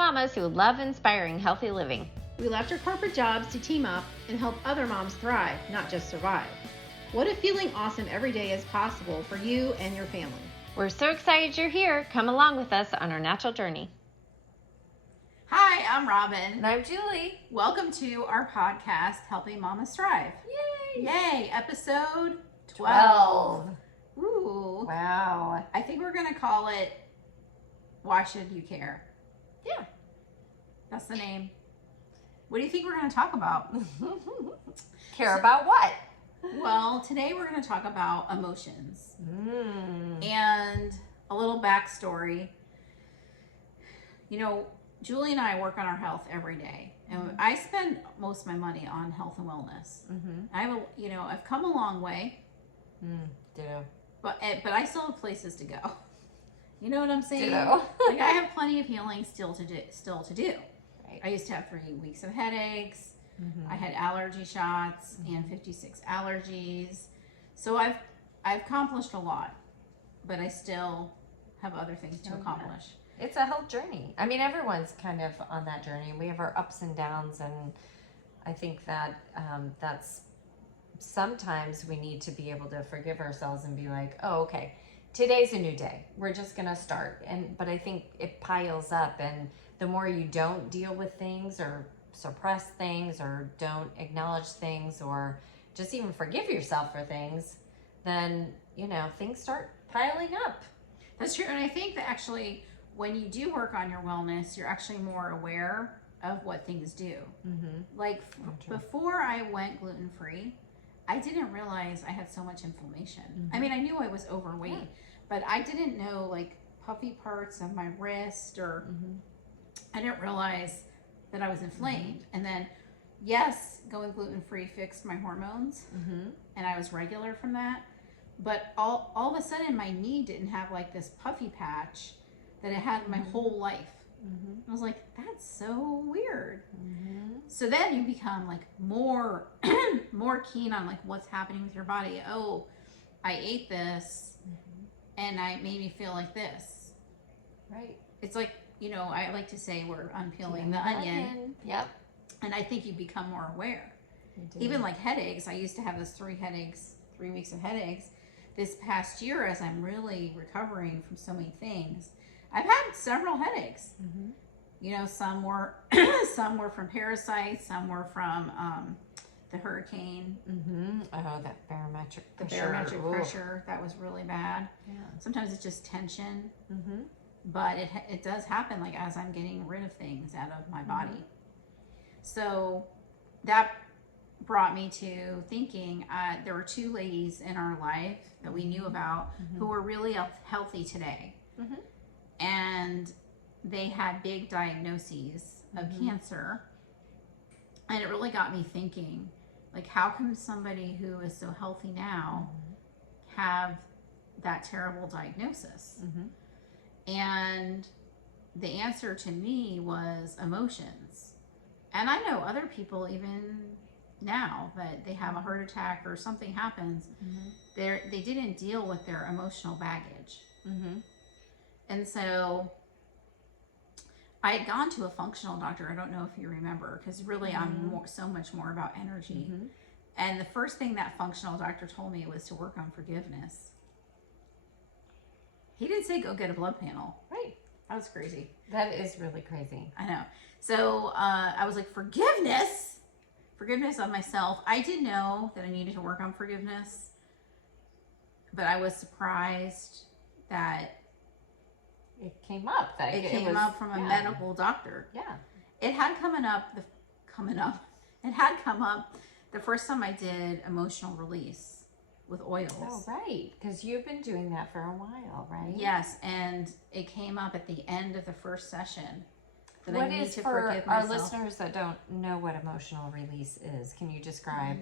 mamas who love inspiring healthy living. We left our corporate jobs to team up and help other moms thrive, not just survive. What if feeling awesome every day is possible for you and your family? We're so excited you're here. Come along with us on our natural journey. Hi, I'm Robyn. And I'm Julie. Welcome to our podcast, Helping Mamas Thrive. Yay! Yay! Episode 12. Ooh. Wow. I think we're going to call it Why Should You Care? Yeah. That's the name. What do you think we're going to talk about? Care about what? Well, today we're going to talk about emotions. And a little backstory. You know, Julie and I work on our health every day. And I spend most of my money on health and wellness. I've come a long way. Ditto. But I still have places to go. You know what I'm saying? Ditto. Like, I have plenty of healing still to do. Right. I used to have 3 weeks of headaches. I had allergy shots and 56 allergies. So I've accomplished a lot, but I still have other things to accomplish. It's a health journey. I mean, everyone's kind of on that journey. We have our ups and downs, and I think that that's sometimes we need to be able to forgive ourselves and be like, oh, okay, today's a new day. We're just gonna start. But I think it piles up, and the more you don't deal with things or suppress things or don't acknowledge things or just even forgive yourself for things, then, you know, things start piling up. That's true. And I think that actually when you do work on your wellness, you're actually more aware of what things do. Like before I went gluten-free, I didn't realize I had so much inflammation. I mean, I knew I was overweight, but I didn't know like puffy parts of my wrist, or I didn't realize that I was inflamed. And then, yes, going gluten-free fixed my hormones, and I was regular from that. But all of a sudden, my knee didn't have like this puffy patch that it had my whole life. I was like, that's so weird. So then you become like more keen on like what's happening with your body. Oh, I ate this, and it made me feel like this. Right. It's like, you know, I like to say we're unpeeling the onion. Yep. And I think you become more aware. Even like headaches. I used to have those 3 weeks of headaches. This past year, as I'm really recovering from so many things, I've had several headaches. You know, some were from parasites, some were from the hurricane. Oh, that barometric pressure. The barometric pressure, that was really bad. Yeah. Sometimes it's just tension. But it does happen like as I'm getting rid of things out of my body. So that brought me to thinking there were 2 ladies in our life that we knew about who were really healthy today. And they had big diagnoses of cancer. And it really got me thinking, like, how can somebody who is so healthy now have that terrible diagnosis? And the answer to me was emotions. And I know other people even now that they have a heart attack or something happens, they didn't deal with their emotional baggage. And so I had gone to a functional doctor. I don't know if you remember, because really I'm so much more about energy. And the first thing that functional doctor told me was to work on forgiveness. He didn't say go get a blood panel. Right. That was crazy. That is really crazy. I know. So I was like, forgiveness of myself. I did know that I needed to work on forgiveness, but I was surprised that it came up. That it came up from a medical doctor. Yeah. It had come up the first time I did emotional release with oils. Oh, right. Because you've been doing that for a while, right? Yes. And it came up at the end of the first session. That what I need is to for forgive our myself. listeners that don't know what emotional release is? Can you describe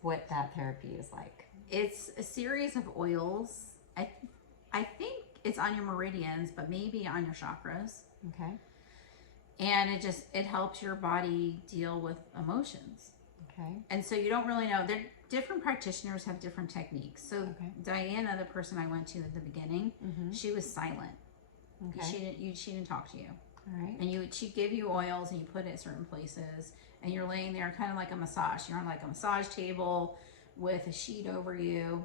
what that therapy is like? It's a series of oils. I think it's on your meridians, but maybe on your chakras. Okay. And it helps your body deal with emotions. Okay. And so you don't really know. Different practitioners have different techniques. So Diana, the person I went to at the beginning, she was silent. Okay. She didn't talk to you. All right. And she'd give you oils and you put it at certain places, and you're laying there kind of like a massage. You're on like a massage table with a sheet over you,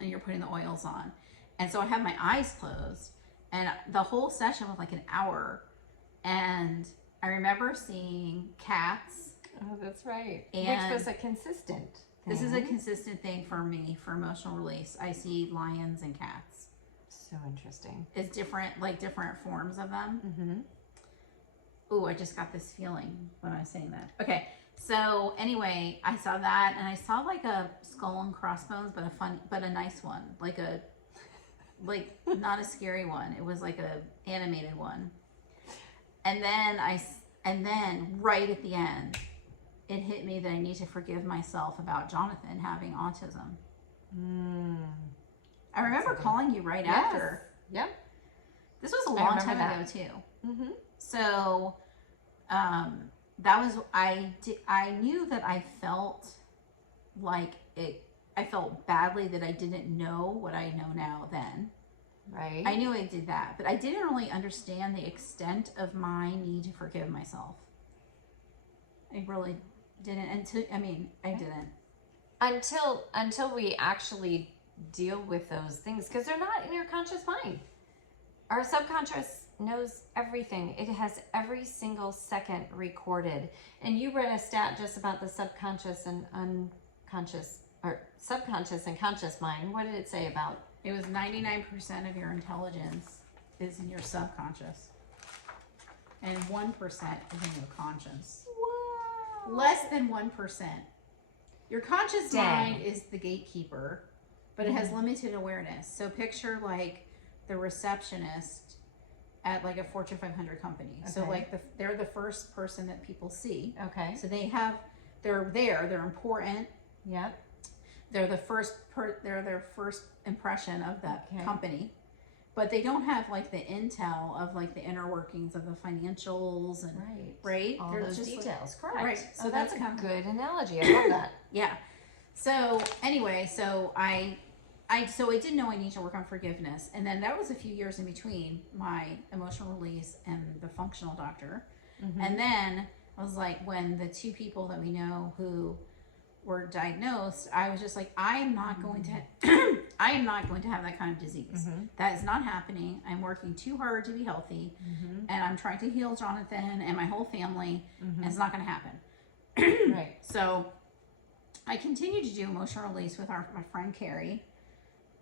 and you're putting the oils on. And so I had my eyes closed, and the whole session was like an hour. And I remember seeing cats. Oh, that's right. And which was a consistent thing. This is a consistent thing for me for emotional release. I see lions and cats. So interesting. It's different, like different forms of them. Ooh, I just got this feeling when I was saying that. Okay, so anyway, I saw that, and I saw like a skull and crossbones, but a nice one, like not a scary one. It was like a animated one. And then right at the end, it hit me that I need to forgive myself about Jonathan having autism. I remember calling you right after. Yep. This was a long time ago too. So, that was, I knew that I felt like I felt badly that I didn't know what I know now then. Right. I knew I did that, but I didn't really understand the extent of my need to forgive myself. I really didn't. I didn't. Until we actually deal with those things, because they're not in your conscious mind. Our subconscious knows everything. It has every single second recorded. And you read a stat just about the subconscious and unconscious, or subconscious and conscious mind. What did it say about? It was 99% of your intelligence is in your subconscious, and 1% is in your conscious. Wow. Less than 1%. Your conscious mind is the gatekeeper, but it has limited awareness. So picture like the receptionist at like a Fortune 500 company. Okay. So like they're the first person that people see. Okay. So they're important. Yep. They're their first impression of that company, but they don't have like the intel of like the inner workings of the financials and right. All they're those just details, like, correct. Right. So that's a good analogy. I love that. Yeah. So anyway, so I did know I need to work on forgiveness, and then that was a few years in between my emotional release and the functional doctor, and then I was like, when the two people that we know who were diagnosed, I was just like, I am not going to have that kind of disease. That is not happening. I'm working too hard to be healthy, and I'm trying to heal Jonathan and my whole family, and it's not going to happen. Right. So I continue to do emotional release with my friend Carrie,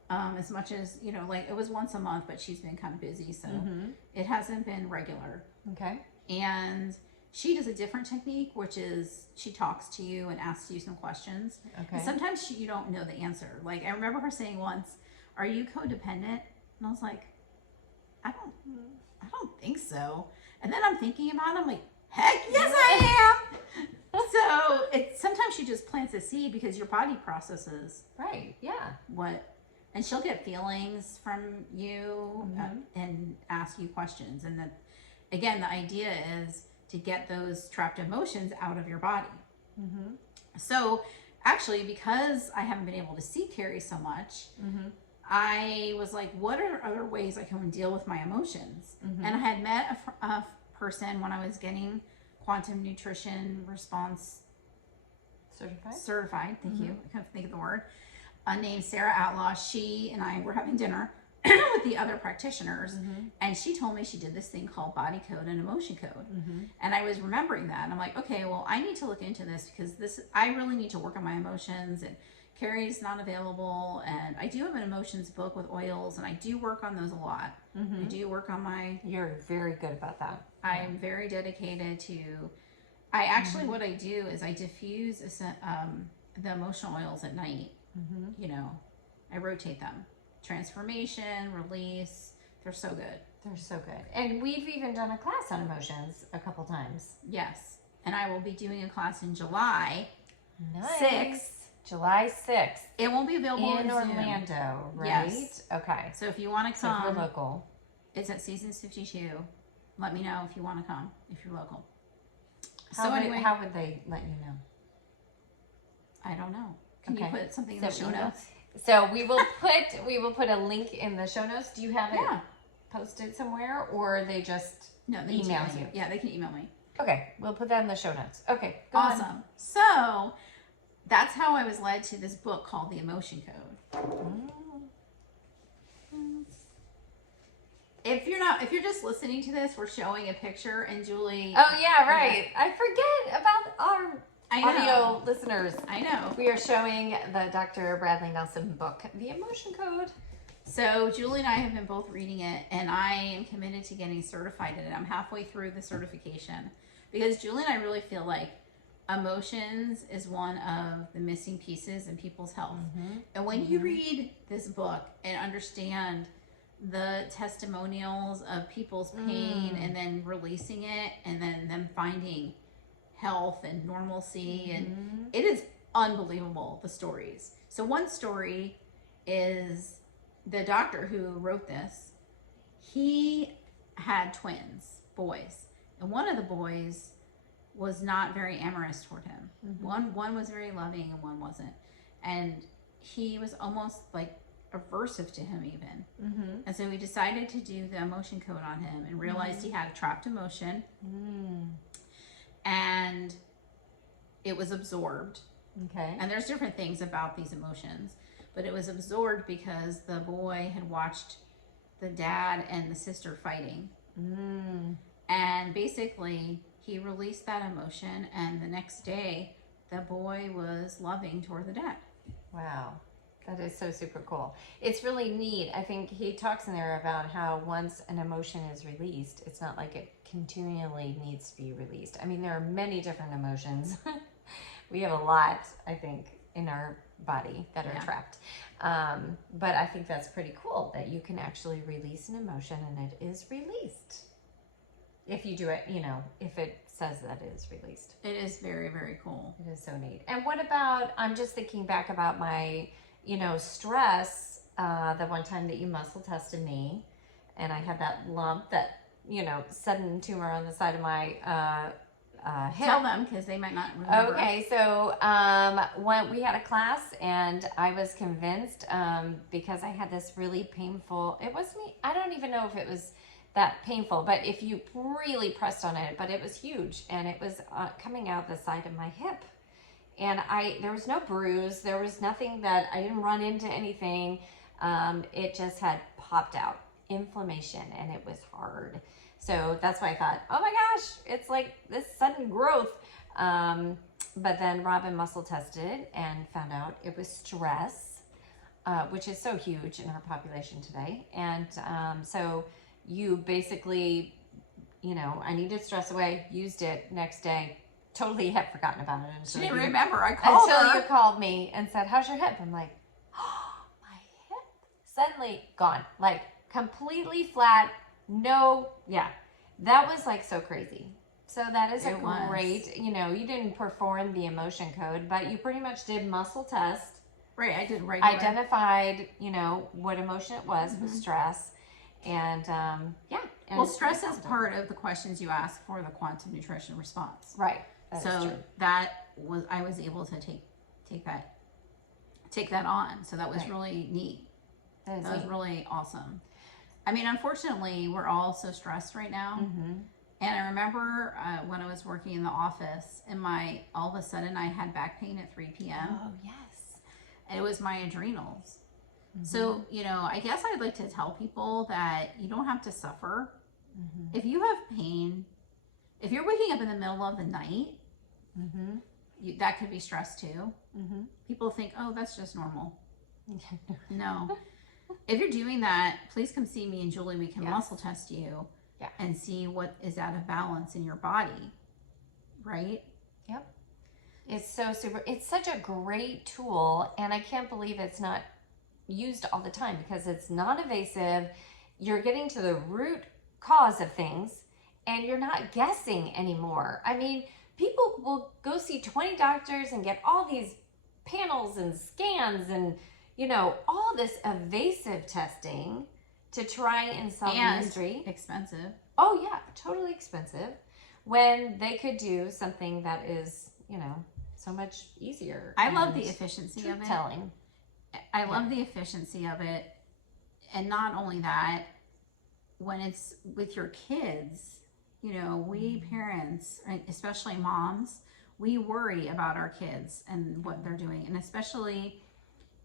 as much as, like it was once a month, but she's been kind of busy, so it hasn't been regular. Okay. And she does a different technique, which is she talks to you and asks you some questions. Okay. And sometimes you don't know the answer. Like I remember her saying once, "Are you codependent?" And I was like, I don't think so. And then I'm thinking about it, I'm like, heck yes I am. So sometimes she just plants a seed because your body processes and she'll get feelings from you and ask you questions. And then again, the idea is to get those trapped emotions out of your body. So actually, because I haven't been able to see Carrie so much, I was like, what are other ways I can deal with my emotions? And I had met a person when I was getting quantum nutrition response certified. Thank you. I couldn't think of the word. Named Sarah Outlaw. She and I were having dinner with the other practitioners, and she told me she did this thing called body code and emotion code. And I was remembering that, and I'm like, okay, well, I need to look into this because I really need to work on my emotions, and Carrie's not available, and I do have an emotions book with oils, and I do work on those a lot. I do work on You're very good about that. I am very dedicated to. I actually, what I do is I diffuse the emotional oils at night. I rotate them. Transformation, release. They're so good. They're so good. And we've even done a class on emotions a couple times. Yes. And I will be doing a class in July 6th. July 6th. It won't be available in Orlando, right? Yes. Okay. So if you want to come, if you're local, it's at Seasons 52. Let me know if you want to come, if you're local. How would they let you know? I don't know. Can you put something in the show notes? So we will put a link in the show notes. Do you have it posted somewhere, or are they just No, they email can you. Yeah, they can email me. Okay, we'll put that in the show notes. Okay, go on. Awesome. So that's how I was led to this book called The Emotion Code. If you're just listening to this, we're showing a picture, and Julie. Oh yeah, right. I forget about our audio listeners. I know. We are showing the Dr. Bradley Nelson book, The Emotion Code. So Julie and I have been both reading it, and I am committed to getting certified in it. I'm halfway through the certification because Julie and I really feel like emotions is one of the missing pieces in people's health. And when you read this book and understand the testimonials of people's pain and then releasing it and then them finding health and normalcy, and it is unbelievable, the stories. So one story is the doctor who wrote this. He had twins, boys, and one of the boys was not very amorous toward him. One was very loving and one wasn't, and he was almost like aversive to him even. And so we decided to do the emotion code on him and realized he had a trapped emotion, and it was absorbed. Okay. And there's different things about these emotions, but it was absorbed because the boy had watched the dad and the sister fighting. And basically he released that emotion, and the next day the boy was loving toward the dad. Wow. That is so super cool. It's really neat. I think he talks in there about how once an emotion is released, it's not like it continually needs to be released. I mean, there are many different emotions. We have a lot, I think, in our body that are trapped. But I think that's pretty cool that you can actually release an emotion and it is released. If you do it, if it says that it is released. It is very, very cool. It is so neat. And what about, I'm just thinking back about my, stress, the one time that you muscle tested me and I had that lump, that, sudden tumor on the side of my hip. Tell them, because they might not remember. Okay, so when we had a class and I was convinced because I had this really painful, it wasn't me, I don't even know if it was that painful, but if you really pressed on it, but it was huge and it was coming out the side of my hip. And there was no bruise, there was nothing that, I didn't run into anything. It just had popped out, inflammation, and it was hard. So that's why I thought, oh my gosh, it's like this sudden growth. But then Robyn muscle tested and found out it was stress, which is so huge in our population today. And so you basically, I needed stress away, used it next day, totally had forgotten about it. She didn't remember. I called her. Until you called me and said, how's your hip? I'm like, oh, my hip. Suddenly gone, like completely flat. No, yeah, that was like so crazy. So that is great, you didn't perform the emotion code, but you pretty much did muscle test. Right, I did regular. Identified, what emotion it was stress. And yeah. And well, stress is part of the questions you ask for the quantum nutrition response. Right. So that was, I was able to take that on. So that was really neat. That was really awesome. I mean, unfortunately, we're all so stressed right now. And I remember when I was working in the office, and all of a sudden I had back pain at 3 p.m. Oh, yes. And it was my adrenals. So, I guess I'd like to tell people that you don't have to suffer. If you have pain, if you're waking up in the middle of the night, that could be stress too. People think, oh, that's just normal. No. If you're doing that, please come see me and Julie. We can muscle test you and see what is out of balance in your body. Right? Yep. It's so super. It's such a great tool, and I can't believe it's not used all the time because it's non-invasive. You're getting to the root cause of things, and you're not guessing anymore. I mean, people will go see 20 doctors and get all these panels and scans and, all this evasive testing to try and solve the mystery. Expensive. Oh, yeah, totally expensive. When they could do something that is, so much easier. I love the efficiency of it. Telling. I love the efficiency of it. And not only that, when it's with your kids, You know, we parents, especially moms, we worry about our kids and what they're doing, and especially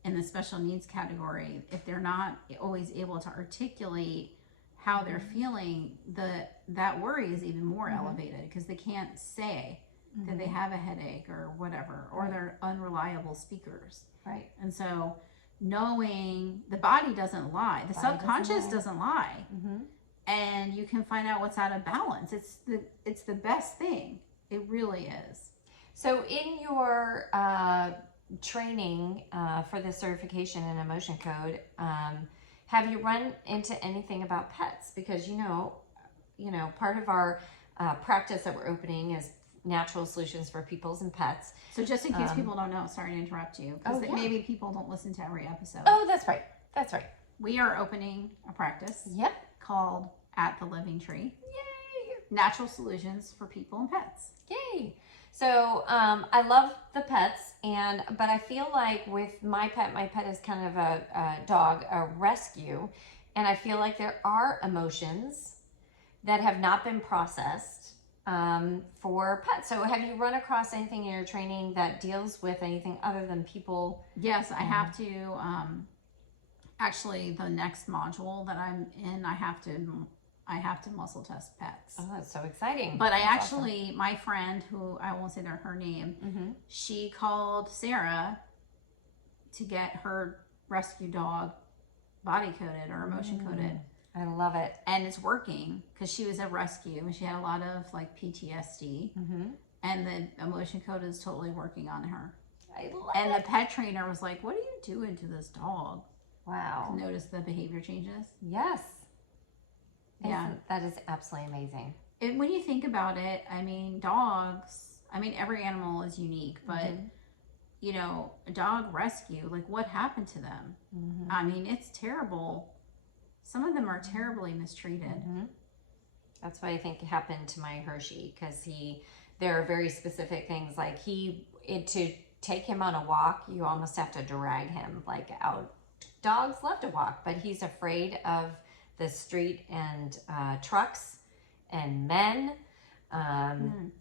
in the special needs category, if they're not always able to articulate how they're feeling, that worry is even more elevated because they can't say that they have a headache or whatever, or they're unreliable speakers. Right. And so knowing the body doesn't lie, the subconscious doesn't lie. And you can find out what's out of balance. It's the best thing. It really is. So in your training for the certification in emotion code, have you run into anything about pets? Because you know, part of our practice that we're opening is natural solutions for peoples and pets. So just in case people don't know, sorry to interrupt you, because maybe people don't listen to every episode. Oh, that's right. That's right. We are opening a practice. Yep. Called At the Living Tree. Yay! Natural solutions for people and pets. Yay! So I love the pets, but I feel like with my pet is kind of a dog, a rescue, and I feel like there are emotions that have not been processed for pets. So have you run across anything in your training that deals with anything other than people? Yes, I have to. Actually, the next module that I'm in, I have to muscle test pets. Oh, that's so exciting. But That's awesome. My friend, who I won't say her name, she called Sarah to get her rescue dog body coded or emotion coded. I love it. And it's working because she was a rescue and she had a lot of like PTSD. And the emotion code is totally working on her. I love And it. the pet trainer was like, "What are you doing to this dog?" Wow. Notice the behavior changes. Yes. Yeah. That is absolutely amazing. And when you think about it, I mean, dogs, every animal is unique, but you know, a dog rescue, like what happened to them? I mean, it's terrible. Some of them are terribly mistreated. That's what I think happened to my Hershey, because there are very specific things like to take him on a walk, you almost have to drag him like out. Dogs love to walk, but he's afraid of the street and trucks and men.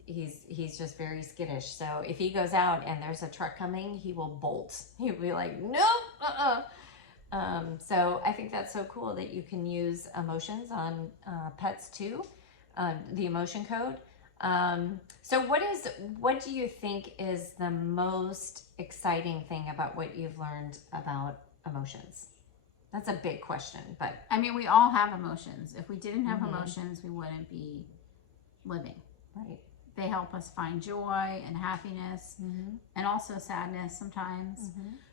He's just very skittish. So if he goes out and there's a truck coming, he will bolt. He'll be like, nope, so I think that's so cool that you can use emotions on pets too, the emotion code. So what do you think is the most exciting thing about what you've learned about emotions? That's a big question, but We all have emotions. If we didn't have emotions, we wouldn't be living. Right. They help us find joy and happiness, and also sadness sometimes.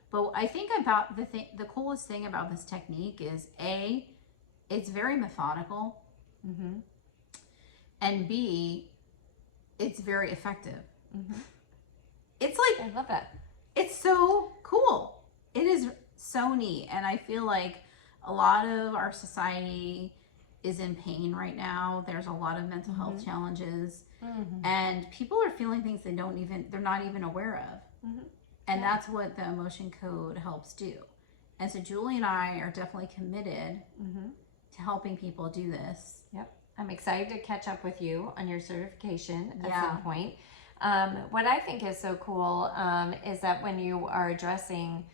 But I think about the coolest thing about this technique is it's very methodical, and B, it's very effective. It's like, I love that. it's so cool. It is so neat. And I feel like a lot of our society is in pain right now. There's a lot of mental health challenges, and people are feeling things they're not even aware of. And that's what the emotion code helps do. And so Julie and I are definitely committed to helping people do this. Yep. I'm excited to catch up with you on your certification at Yeah. some point. What I think is so cool is that when you are addressing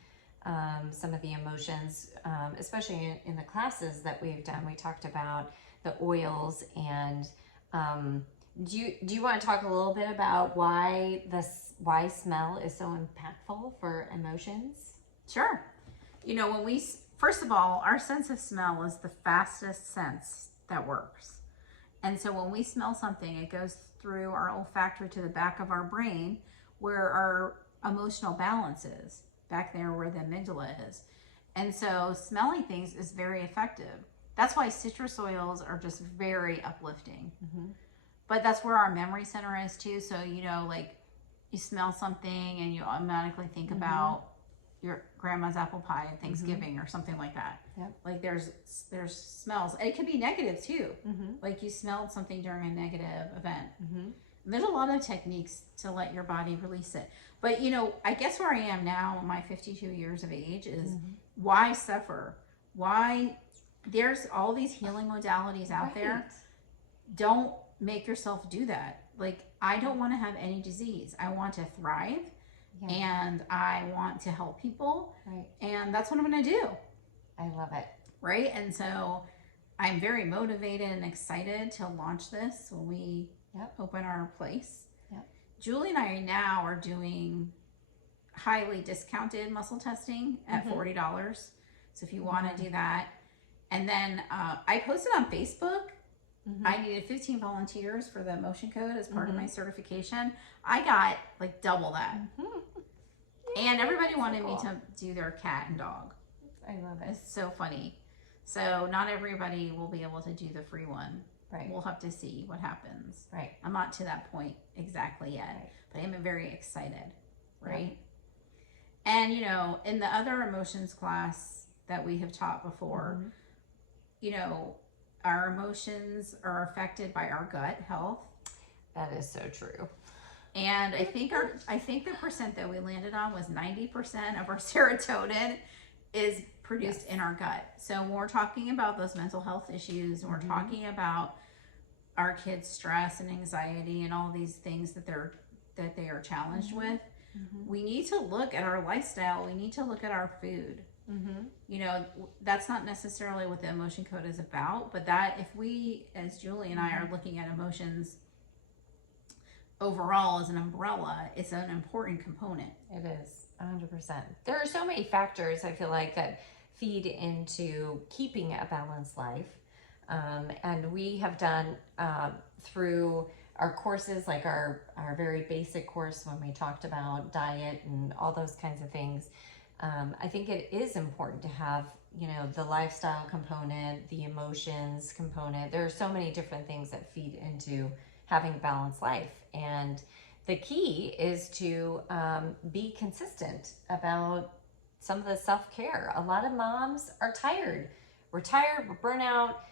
some of the emotions, especially in the classes that we've done, we talked about the oils, and do you want to talk a little bit about why smell is so impactful for emotions? Sure. You know, first of all, our sense of smell is the fastest sense that works. And so when we smell something, it goes through our olfactory to the back of our brain where our emotional balance is, back there where the amygdala is. And so smelling things is very effective. That's why citrus oils are just very uplifting. But that's where our memory center is too. So, you know, like you smell something and you automatically think about your grandma's apple pie at Thanksgiving or something like that. Yep. Like there's smells. It could be negative too. Like you smelled something during a negative event. There's a lot of techniques to let your body release it. But, you know, I guess where I am now, my 52 years of age, is why suffer? Why there's all these healing modalities out there. Don't make yourself do that. Like, I don't want to have any disease. I want to thrive, and I want to help people. Right. And that's what I'm going to do. I love it. Right. And so I'm very motivated and excited to launch this when we open our place. Yep. Julie and I now are doing highly discounted muscle testing at $40. So if you want to do that. And then I posted on Facebook. I needed 15 volunteers for the emotion code as part of my certification. I got like double that. And everybody wanted me to do their cat and dog. I love it. It's so funny. So not everybody will be able to do the free one. Right. We'll have to see what happens. Right. I'm not to that point exactly yet, but I am very excited. Right. And, you know, in the other emotions class that we have taught before, you know, our emotions are affected by our gut health. That is so true. And I think the percent that we landed on was 90% of our serotonin is produced in our gut. So when we're talking about those mental health issues, and we're talking about our kids' stress and anxiety and all these things that they are challenged with, we need to look at our lifestyle. We need to look at our food. You know, that's not necessarily what the emotion code is about, but that if we, as Julie and I, are looking at emotions overall as an umbrella, it's an important component. It is 100%. There are so many factors, I feel like, that feed into keeping a balanced life. And we have done through our courses, like our very basic course when we talked about diet and all those kinds of things. I think it is important to have, you know, the lifestyle component, the emotions component. There are so many different things that feed into having a balanced life. And the key is to be consistent about some of the self-care. A lot of moms are tired. We're tired, we're burnt out.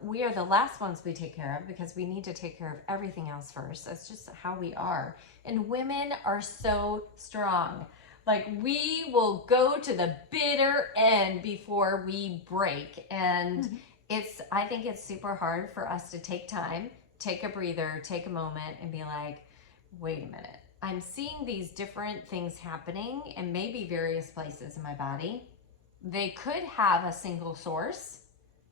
We are the last ones we take care of because we need to take care of everything else first. That's just how we are. And women are so strong. Like, we will go to the bitter end before we break. And I think it's super hard for us to take time, take a breather, take a moment and be like, wait a minute. I'm seeing these different things happening in maybe various places in my body. They could have a single source,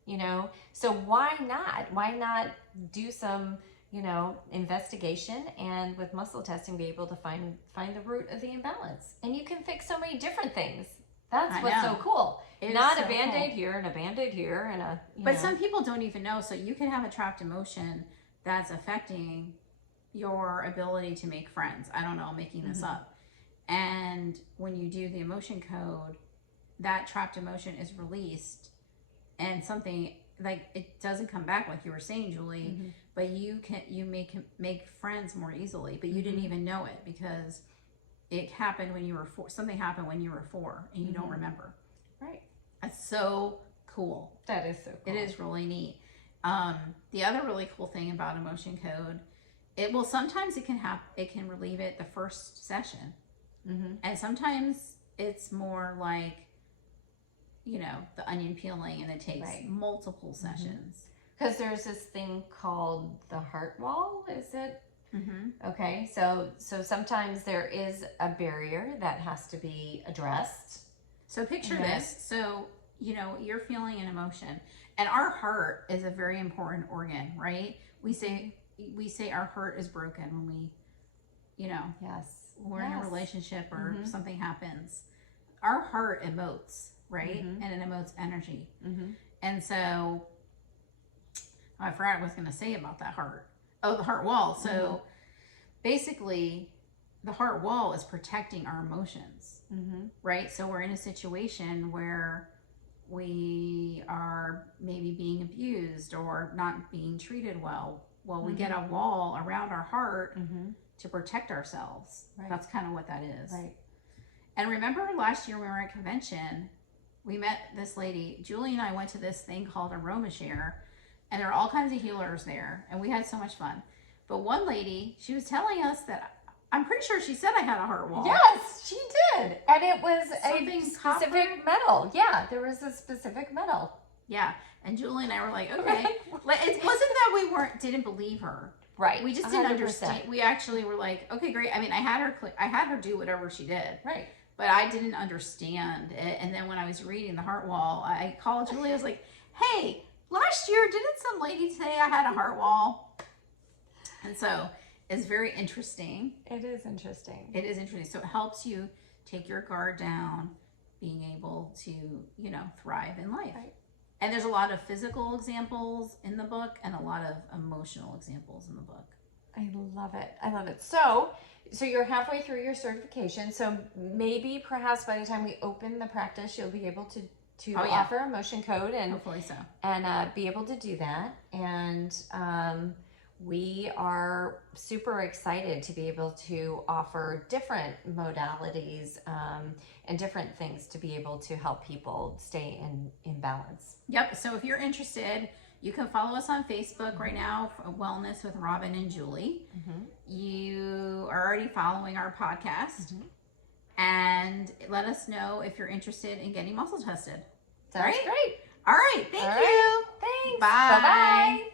you know? So why not? Why not do some, you know, investigation, and with muscle testing be able to find the root of the imbalance? And you can fix so many different things. That's what's so cool. Not a Band-Aid here and a Band-Aid here and a, but some people don't even know. So you can have a trapped emotion that's affecting your ability to make friends. I don't know, I'm making this up. And when you do the emotion code, that trapped emotion is released, and something like it doesn't come back, like you were saying, Julie, but you make friends more easily, but you didn't even know it because it happened when you were something happened when you were 4 and you don't remember. Right. That's so cool. That is so cool. It is really neat. The other really cool thing about emotion code, sometimes it can relieve it the first session. And sometimes it's more like, you know, the onion peeling, and it takes multiple sessions. Because there's this thing called the heart wall, is it? Okay, so sometimes there is a barrier that has to be addressed. So picture this. So, you know, you're feeling an emotion, and our heart is a very important organ, right? We say our heart is broken when we, you know, we're in a relationship or something happens. Our heart emotes, right? And it emotes energy. And so I forgot what I was going to say about that heart. Oh, the heart wall. So basically, the heart wall is protecting our emotions, right? So we're in a situation where we are maybe being abused or not being treated well. Well, we get a wall around our heart to protect ourselves. That's kind of what that is. And remember last year when we were at convention, we met this lady. Julie and I went to this thing called Aroma Share, and there are all kinds of healers there, and we had so much fun. But one lady, she was telling us that, I'm pretty sure she said I had a heart wall. Yes, she did. And it was Something a specific metal. Yeah, there was a specific metal. Yeah. And Julie and I were like, okay. Like, it wasn't that we didn't believe her. Right. We just didn't 100%. understand. We actually were like, okay, great. I mean, I had her do whatever she did. Right. But I didn't understand it. And then when I was reading the heart wall, I called Julie. I was like, hey, last year, didn't some lady say I had a heart wall? And so it's very interesting. It is interesting. It is interesting. So it helps you take your guard down, being able to, you know, thrive in life. Right. And there's a lot of physical examples in the book and a lot of emotional examples in the book. I love it. I love it. So you're halfway through your certification. So maybe perhaps by the time we open the practice, you'll be able to offer a motion code and hopefully so. And be able to do that. And we are super excited to be able to offer different modalities and different things to be able to help people stay in balance. Yep. So if you're interested, you can follow us on Facebook right now, Wellness with Robyn and Julie. Mm-hmm. You are already following our podcast. Mm-hmm. And let us know if you're interested in getting muscle tested. Sounds great. All right. Thank you. Thanks. Bye. Bye-bye.